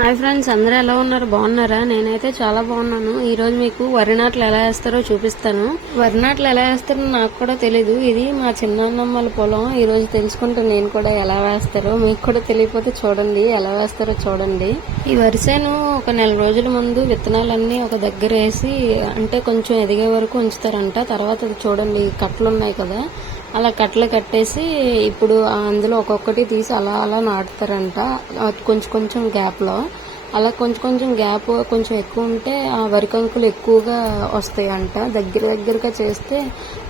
Hi friends, అందరూ ఎలా ఉన్నారు? బాగున్నారా? నేనైతే చాలా బాగున్నాను. ఈ రోజు మీకు వరి నాట్లు ఎలా వేస్తారో చూపిస్తాను. వరి నాట్లు ఎలా వేస్తారో నాకు కూడా తెలీదు. ఇది మా చిన్నమ్మల పొలం. ఈ రోజు తెలుసుకుంటే నేను కూడా ఎలా వేస్తారో, మీకు కూడా తెలియకపోతే చూడండి ఎలా వేస్తారో చూడండి. ఈ వరిసేను ఒక నెల రోజుల ముందు విత్తనాలన్నీ ఒక దగ్గర వేసి అంటే కొంచెం ఎదిగే వరకు ఉంచుతారంట. తర్వాత అది చూడండి కట్టలు ఉన్నాయి కదా, అలా కట్టలు కట్టేసి ఇప్పుడు అందులో ఒక్కొక్కటి తీసి అలా అలా నాటుతారంట. కొంచెం కొంచెం గ్యాప్లో అలా కొంచెం కొంచెం గ్యాప్ కొంచెం ఎక్కువ ఉంటే ఆ వరికంకులు ఎక్కువగా వస్తాయి అంట. దగ్గరగా చేస్తే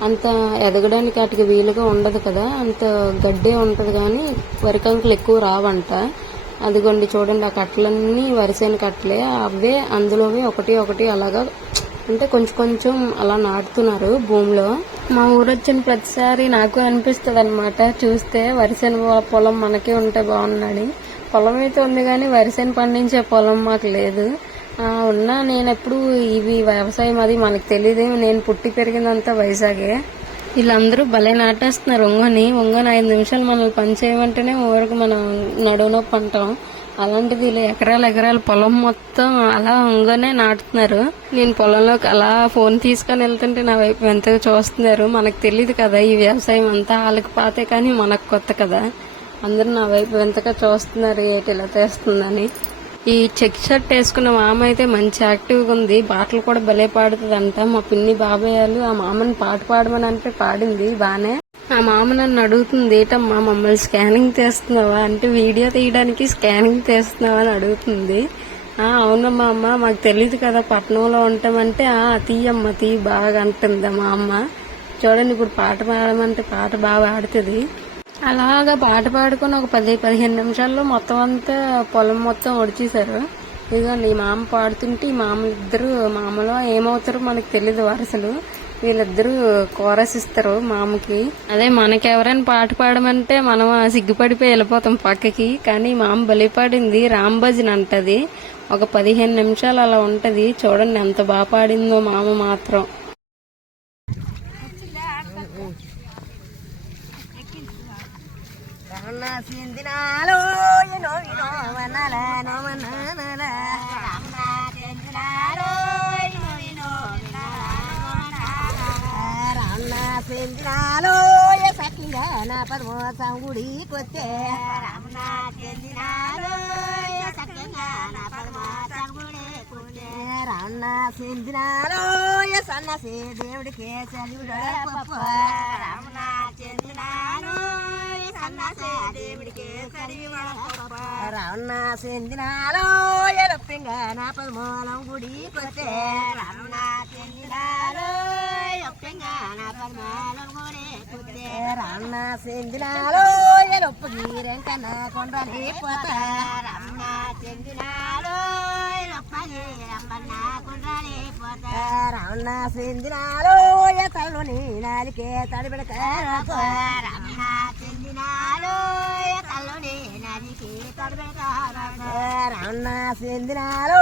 అంత ఎదగడానికి వాటికి వీలుగా ఉండదు కదా, అంత గడ్డే ఉంటుంది కానీ వరికంకులు ఎక్కువ రావంట. అదిగోండి చూడండి, ఆ కట్టలన్నీ వరిసేను కట్టలే. అవే అందులోవి ఒకటి ఒకటి అలాగా అంటే కొంచెం కొంచెం అలా నాటుతున్నారు భూమిలో. మా ఊరు వచ్చిన ప్రతిసారి నాకు అనిపిస్తుంది అనమాట, చూస్తే వరిసేను పొలం మనకే ఉంటే బాగున్నాడు. పొలం అయితే ఉంది కానీ వరిసేను పండించే పొలం మాకు లేదు. ఉన్నా నేను ఎప్పుడు ఇవి వ్యవసాయం అది మనకు తెలియదు. నేను పుట్టి పెరిగిందంతా వైజాగే. వీళ్ళందరూ భలే నాటేస్తున్నారు. ఒంగని 5 నిమిషాలు మనల్ని పని చేయమంటేనే ఊరికి మనం నడువునొప్పి అంటాం. అలాంటిది ఇలా ఎకరాల పొలం మొత్తం అలా ఒంగనే నాటుతున్నారు. నేను పొలంలోకి అలా ఫోన్ తీసుకొని వెళ్తుంటే నా వైపు ఎంతగా చూస్తున్నారు. మనకు తెలియదు కదా ఈ వ్యవసాయం అంతా, వాళ్ళకి పాతే కానీ మనకు కొత్త కదా. అందరూ నా వైపు ఎంతగా చూస్తున్నారు ఏటి ఇలా చేస్తుందని. ఈ చెక్ షర్ట్ వేసుకున్న మామ అయితే మంచి యాక్టివ్గా ఉంది. పాటలు కూడా భలే పాడుతుందంట. మా పిన్ని బాబాయాలు ఆ మామని పాట పాడమని అంటే పాడింది బానే. ఆ మామ నన్ను అడుగుతుంది, ఏటమ్మా మమ్మల్ని స్కానింగ్ చేస్తున్నావా అంటే, వీడియో తీయడానికి స్కానింగ్ చేస్తున్నావా అని అడుగుతుంది. అవునమ్మా అమ్మ, మాకు తెలియదు కదా పట్టణంలో ఉంటామంటే, తీయమ్మ తీ బాగా అంటుంది మా అమ్మ. చూడండి ఇప్పుడు పాట పాడమంటే పాట బాగా పాడుతుంది. అలాగా పాట పాడుకొని ఒక 10-15 నిమిషాల్లో మొత్తం అంతా పొలం మొత్తం ఒడిచేశారు. ఇదిగోండి ఈ మామ పాడుతుంటే ఈ మామలో ఏమవుతారో మనకు తెలీదు వరుసలు. వీళ్ళిద్దరూ కోరస్ ఇస్తారు మామకి. అదే మనకెవరైనా పాట పాడమంటే మనం సిగ్గుపడిపోయి వెళ్ళిపోతాం పక్కకి. కానీ మామ బలి పాడింది, రాంభజన్ అంటది. ఒక 15 నిమిషాలు అలా ఉంటది. చూడండి ఎంత బాగా పాడిందో మామ మాత్రం. చెందినాలో సఖిగా నా పద్మోత్సవం గుడికొచ్చే రమణ చెందినాలో సఖిగా నా పద్మోత్సవం గుడికొచ్చే రమణ చెందినాలో సన్నసి దేవుడికి చలివిడ పప్పు రమణ చెందినాలో సన్నసి దేవుడికి చలివిడ పప్పు రమణ చెందినాలో ఎరప్పింగా నా పద్మూలం గుడికొచ్చే రమణ చెందినాలో రమణ చెందినాలో ఎరొప్పగి రెంకన్న కొండని పోతా రమణ చెందినాలో రమణ చెందినాలో తల్లుని నాలికే తడిబెడక రమణ చెందినాలో తల్లుని నాలికే తడిబెడక రమణ చెందినాలో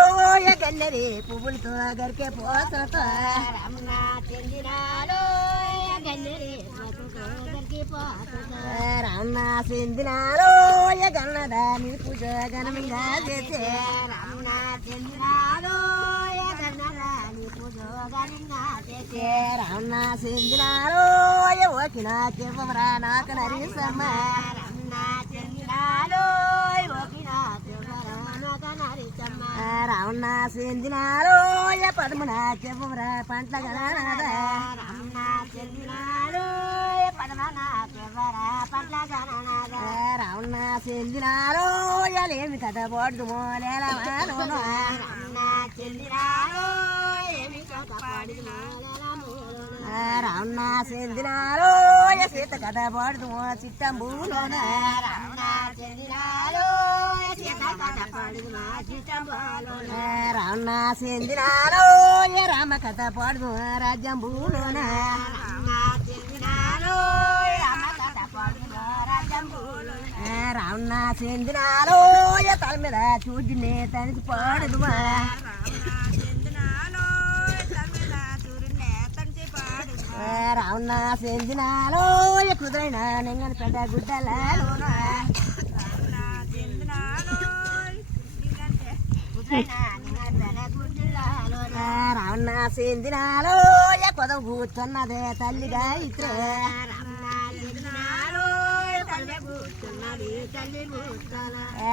గన్నెరి పువ్వులతో గరికే పోతతో రమణ చెందినాలో గన్నెరి గరికి పోతతో రమణ చెందినాలో గన్నదాని పూజ గణమిగా చేసే రమణ చెందినాలో గన్నదాని పూజ గణంగా చేసే రమణ చెందినాలో ఓకినా చెవ్వమరా నాకు నరీసమ్మ రమణ చెందినాలో ఓకినా రమణ చెందినాలో పదమున చెవ్వమరా పంట గణనాద రమణ చెందినాలో పదమున చెవ్వరా పంట గణనాద రమణ చెందినాలో ఏమి కథ పోడు మోలేలమాను రమణ చెందినాలో ఏమి కథ పాడు రమణ చెందినాలో సీత కథ పోడు చిట్టంబూలోన రమణ చెందినాలో రమణ చెందినాలో రామ కథ పాడు రాజ్యంబూలోన రమణ చెందినాలో తల మీద చూడినే తనకి పాడు రమణ చెందినాలో కుదరైన నెంగని పెద్ద గుడ్డల రావణ సిందినాలో కొదవ కూర్చున్నదే తల్లిగా ఇత్రే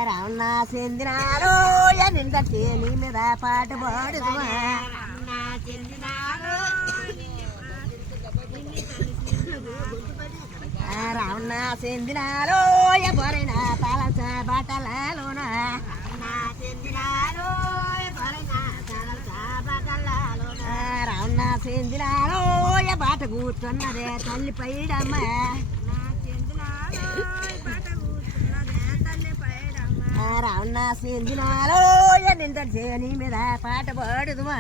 రావణ సిందినాలో నిందటి నీ మీద పాట పాడుదు రావణ సిందినాలో బొరైన తాళస బాటలలోన రావణ సిందినాలో బాట కూర్చున్నదే తల్లి పైడమ్మ రావణ సిందినాలో నిందటి నీ మీద పాట పాడుదుమా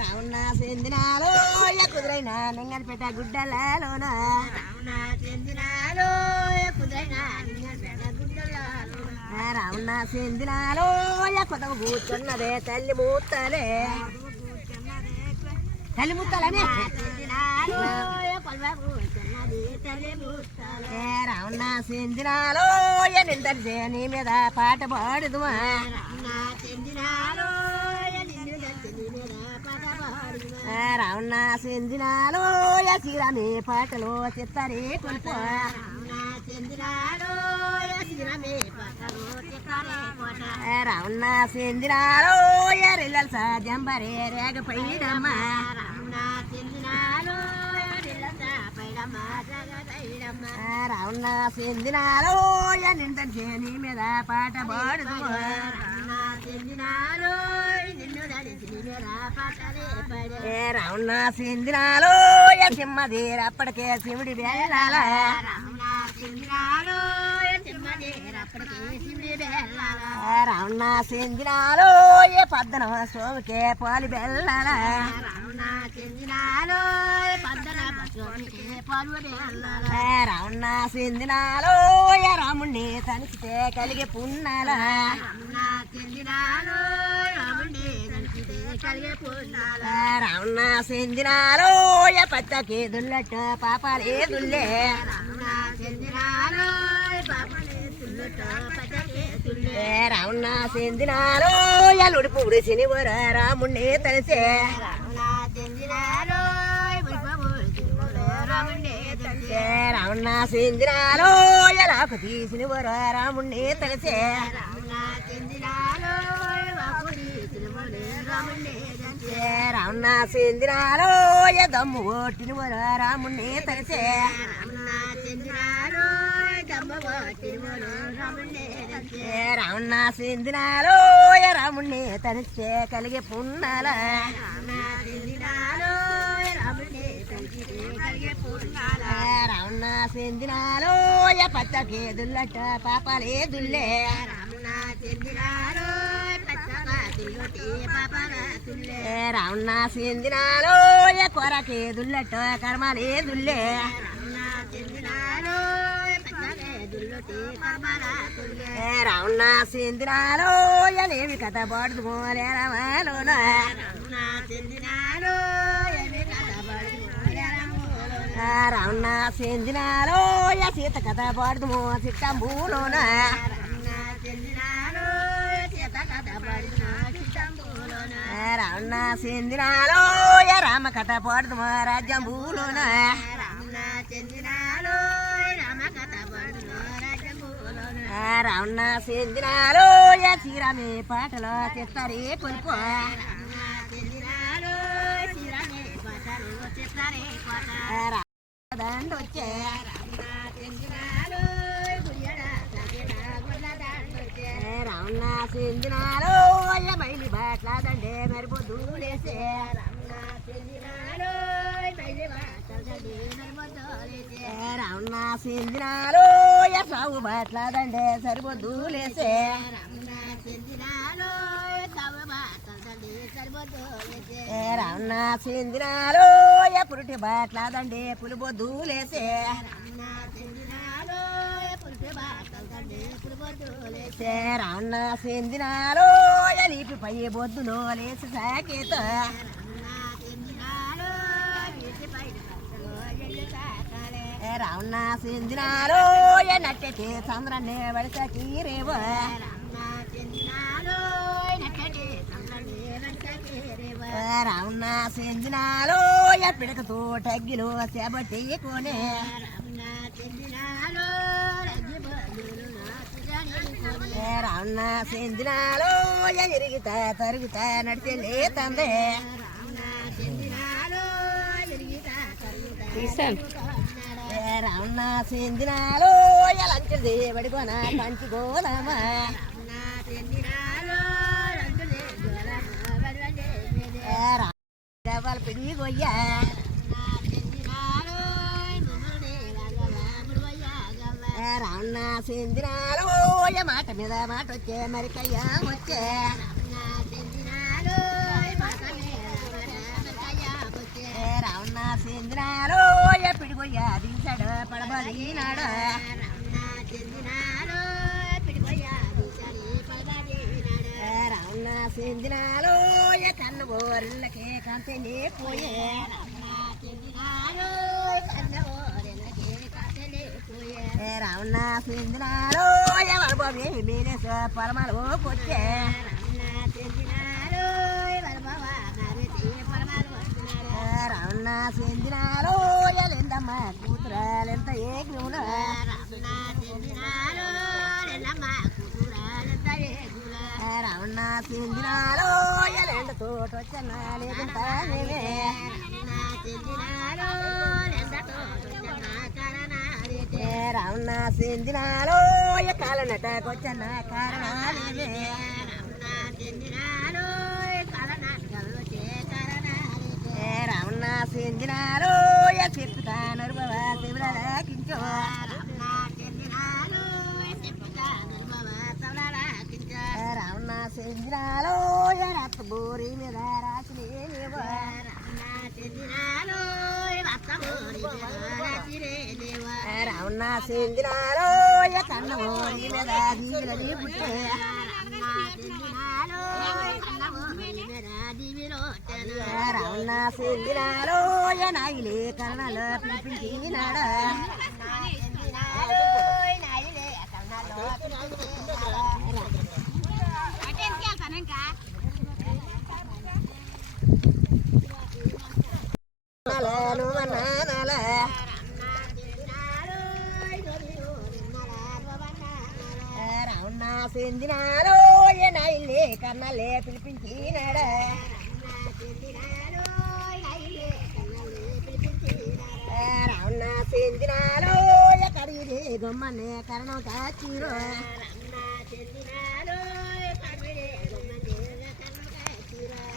రావణ సిందినాలో కుదురైన నింగనపేట గుడ్డలలోన రావణ సిందినాలో కొదవ కూర్చున్నదే తల్లి మూతలే తల్లి ముత్తలనే రావణ సిందినాలో నిందరి నీ మీద పాట పాడుదుమా రావణ సిందినాలో శ్రీరామి పాటలో చిత్తరి కొల్ప రావణ సిందినాలో ఎరిల్లల్ సాజంబరే రేగ పైడమ్మ రావణ సిందినాలో నిందరి నీ మీద పాట పాడుదు రావణ సిందినాలో సింహదీర అప్పటికే శివుడి వెళ్ళాల రావణ సిందినాలో పద్దన సోమికే పాలి బెల్లాల రావణ సిందినాలో రాముణ్ణి తనికితే కలిగే పున్నాల రావణ సిందినాలో పచ్చకి దుల్లట పాపాలే దుల్లే రావణ సిందినాలో ఎలుడి పుడి శనివర రాముణ్ణి తలిసే రావణ సిందినాలో ఎలాకు తీసిన వర రాముణ్ణి తలిసే రావణ సిందినాలో దమ్ము ఓటిన వర రాముణ్ణి తలిసే రావణ సిందినాలో రాముణ్ణి తలిసే కలిగే పున్నాల రావణ సిందినాలో పచ్చకే దుల్లట పాపాలే దుల్లే రావణ సిందినాలో కొరకే దుల్లట కర్మాలే దుల్లే రావణ సిందినాలో ఎలేవి కథ పాడుదు మోలే రామలోన రావణ సిందినాలో సీత కథ పాడుదు సిట్టంబూలోన రావణ సిందినాలో రామ కథ పాడుదు రాజ్యంబూలోన రావణ సిందినాలో శ్రీరామి పాటలో చెత్తరి కొలుపు దండొచ్చే రావణ సిందినాలో బయలు బాట్ల దండే మరిపోదూలేసే రావణ సిందినాలో సాగు బాట్ల దండే సరిపోదూలేసే రావణ సిందినాలో పురుటి బాట్ల దండే పులిబొద్దులేసే రావణ సిందినాలో ఎలిపి పై బొద్దులో లేసి సాకేత రావణ సిందినాలో నట్టెట్టి చంద్రన్నే వడిసకి రేవో రావణ సిందినాలో పిడకతో టగ్గిలో చేపట్టి కొనే రావణ సిందినాలో ఎరిగితా తరుగుతా నడిచెళ్ళి తందే రావణ సిందినాలో లంచది పడుకోన కంచి గోదామా రావాలి పిడి గొయ్యా రావణ సిందినాలో మాట మీద మాట వచ్చే మరికయ్యా వచ్చే రావణ సిందినాలో పిడిగొయ్యా దించాడు పడబడినాడు రావణ సిందినాలో కన్ను బోరిళ్ళకే కంపెనీ పోయే రావణ సిందినాలో ఎవరు బాబీ మీనేస పరమలు కొచ్చే రావణ సిందినాలో ఎందమ్మ కూతురాలెంత ఏగ్నులు రావణ సిందినాలో ఎండ తోట వచ్చన్న లేకుంటా రావణ సిందినాలో కాలనటకొచ్చన్న కారణాలే రావణ సిందినాలో చెప్పుతా నరుబవ శివులకించో రావణ సిందినాలో రత్త బోరి మీద రాసి రావణ సిందినాలో కన్న బోరి మీద దీవిలది పుట్టే రావణ సిందినాలో నాయిలే కర్ణలో పిలిపించినాడు రావణ సిందినాలో నాయిలే కర్ణలే పిలిపించినాడు రావణ సిందినాలో కడిగిరి గొమ్మనే కరణం కాచిరు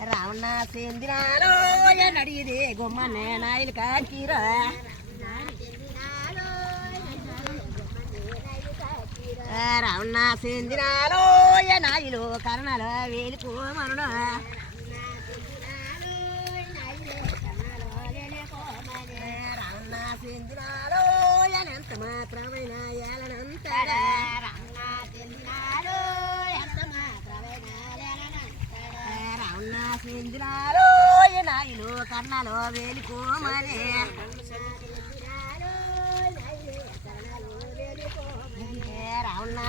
రావణ సిందినాలో నడిగిరి గొమ్మనే నాయలు కాచిరు రావణ సిందినాలో నాయలు కరణలో వేలుకోమను రావణ సిందినాలో ఎంత మాత్రమైన ఏలనంతడా రావణ సిందినాలో నాయలు కర్ణలో వేలుకోమనే రావణ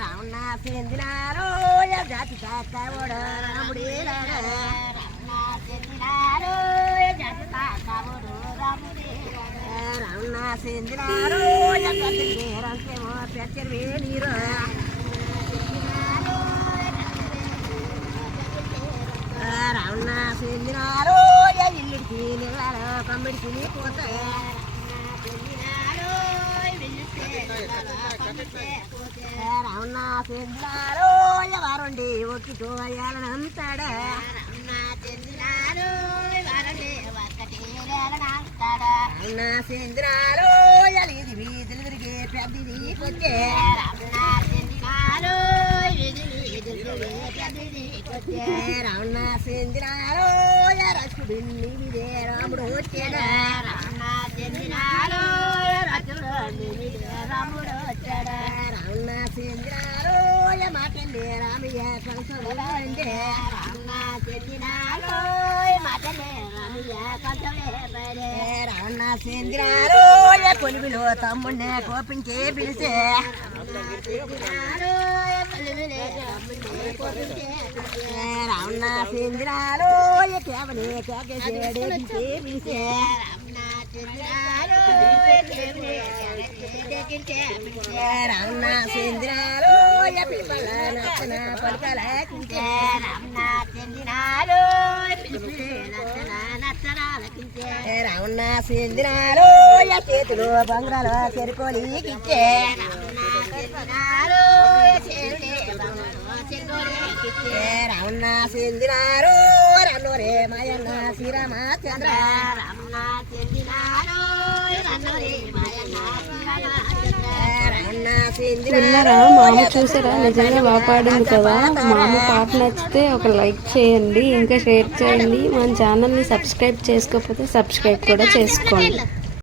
రావణ సిందినాలో జాతి కాకవోడు రాముడేలాడు రావణ సిందినాలో రంకేమో పెచ్చరి నీరు రావణ సిందినాలో ఇల్లుడికి నీళ్ళలో కమ్మిడికి పోతే రావణ సిందినాలో వారండి ఒక్కితో ఏలనంతాడు రావణ సిందినాలో ఎలిది వీధులు తిరిగి పెద్దది కొచ్చే రావణ సిందినాలో రాసుకుడి నీవిదే రాముడు వచ్చాడా రావణ చెందినారు రాజుడు నీవిదే రాముడు వచ్చాడా రావణ చెందినారు మాటండి రామయ్య కంసండి రావణ చెందినారు మాటలే రామయ్య కంసలే రావణ చెందినారు కొలివిలో తమ్ముడిని కోపించే పిలిచే రావణ చెందినారు కేవలి కేకేసేడే పిలిచే రావణ చెందినారు పిల్లల నచ్చన పలకల కించే రావణ చెందినారు రావణ చెందినారు చేతులు బంగారు చెరుకోలి కిచ్చే రావణ చెందినారు రన్నోరే మాయన్న శ్రీరామచంద్ర రావణ చెందినారు రన్నోరే మాయన్న విన్నారా మామ? చూసారా, నిజంగా బాగా పాడింది కదా. మామ పాట నచ్చితే ఒక లైక్ చేయండి, ఇంకా షేర్ చేయండి. మన ఛానల్ని సబ్స్క్రైబ్ చేసుకోకపోతే సబ్స్క్రైబ్ కూడా చేసుకోండి.